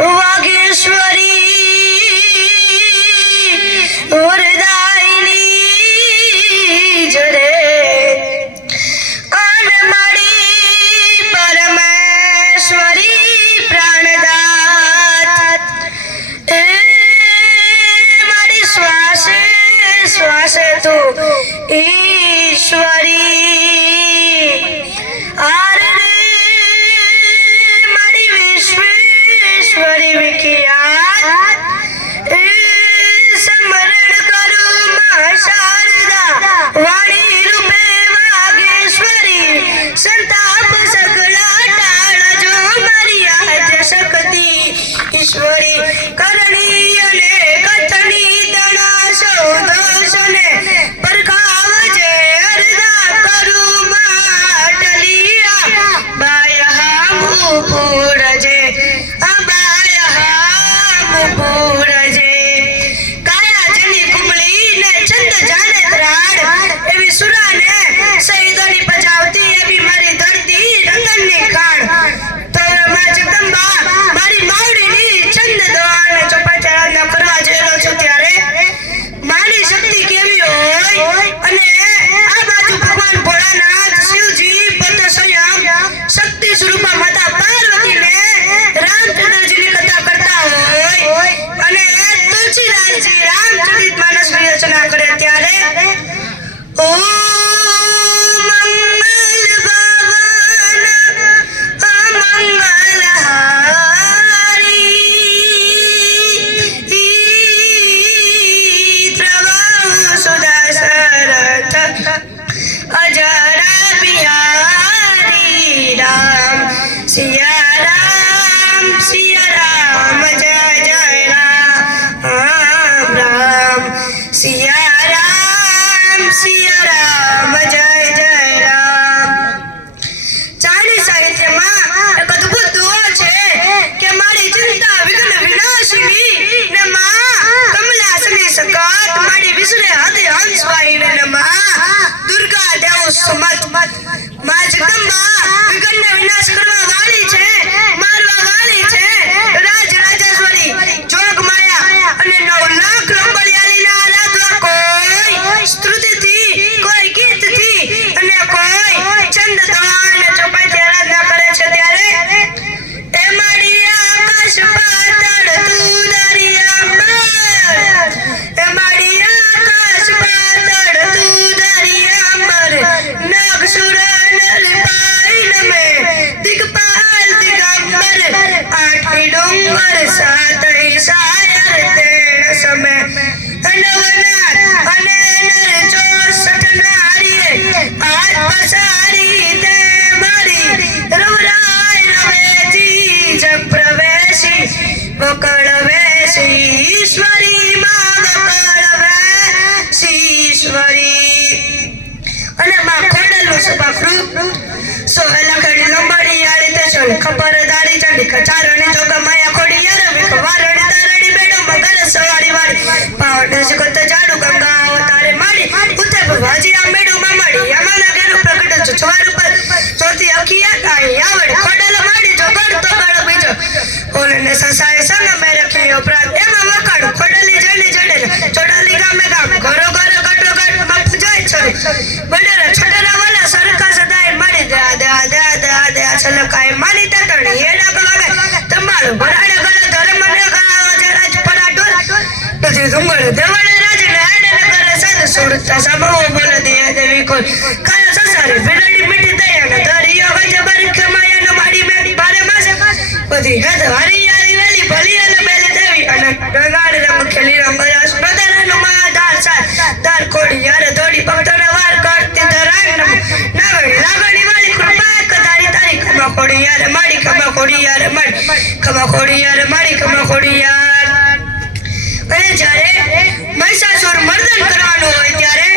वागेश्वरी वरदायिनी जरे अनमणि परमेश्वरी प्राणदात मारी श्वासे श्वासे तू ईश्वरी खबरदारी चंडी कचारणी जोग माया खोड़ी यार विखवारणी तारणी बेड़ो मगर सवारी वाली पावड़ जगत जाडू गंगा अवतारे मारी उते भवाजी आमेडू मामड़ी यमला गेरु प्रकट छुछवार पर चौथी अखिया आई आवड़ खोडल माड़ी जो गड़ तो गड़ बीजो ओने ससाए संग में रखी उपरांत एमा वकाड़ खोडली जणी जडे चोडाली गामे गाम घरो घर गटो गट बाप जाय छोरी बड़ेरा छोटेरा वाला सरका सदाई माड़ी दे दे दे दे दे चलो काय मानी ततणी एडा गवागे तमारो भराडे गळे धर्म ने गाव जराज पड़ा डोल પછી ધુંગળ દેવળે રાજને આડે કરે સાદ સુરતા સાબો બોલ દે દેવી કોઈ કાય સંસારી વિરડી મીઠી દયા ને દરિયો વજે બરખ માયા ન માડી મે બારે માસે પછી હદ હરિયાળી વેલી ભલી અને બેલી દેવી અને ગંગાડ રમ ખેલી રમયાસ બદરનો માદાર સા દાર કોડી યાર દોડી ભક્તોને વાર કરતી ધરાણ નવડી લાગણી વાળી કૃપા કદારી તારી ખમા કોડી યાર માડી ખમા કોડી યાર માડી ખમા કોડી યાર માડી ખમા કોડી યાર અને જ્યારે મહિષાસુર મર્દન કરવાનું હોય ત્યારે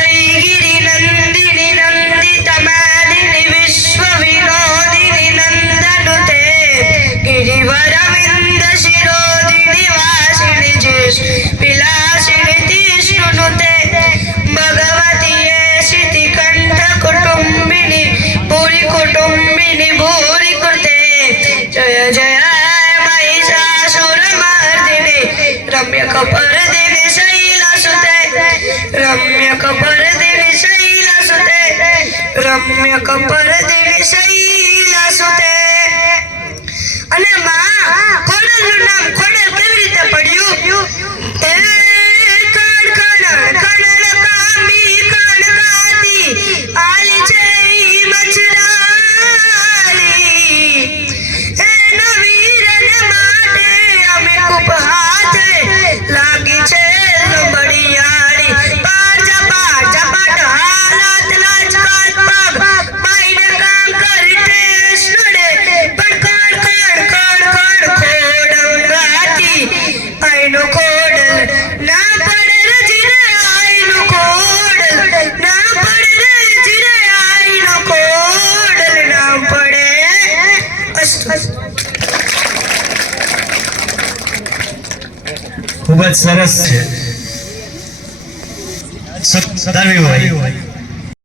અયગીરી નંદિની નંદિતા માદિની વિશ્વ વિનોદિની નંદનુતે ગિરિવરવિંદ શિરોદિની વાસિની જેશ વિલાસિની તિષ્ણુનુતે ભગવતીએ શિતિ કંઠ મેં કપર દેવી શૈલા સુતે અને માં ખોડલનું નામ ખોડલ કેવી રીતે પડ્યું એ કણ કણ કણ કામી કણ ગાતી આલી છે ઈ મચરાલી એ નવીરને માટે અમે કુપ હાથે લાગી છે લંબડિયાળી પાજા પાજા પાટ હાલાત લાજકાત પગ બાઈને કામ કરી ટેસ નડે પણ કણ કણ કણ કણ ખોડંગાતી આઈનો ખોડલ ના પડે રે જીરે આઈનો ખોડલ ના પડે રે જીરે આઈનો ખોડલ ના પડે અસ્તુ ખૂબ જ સરસ છે સતાવી હોય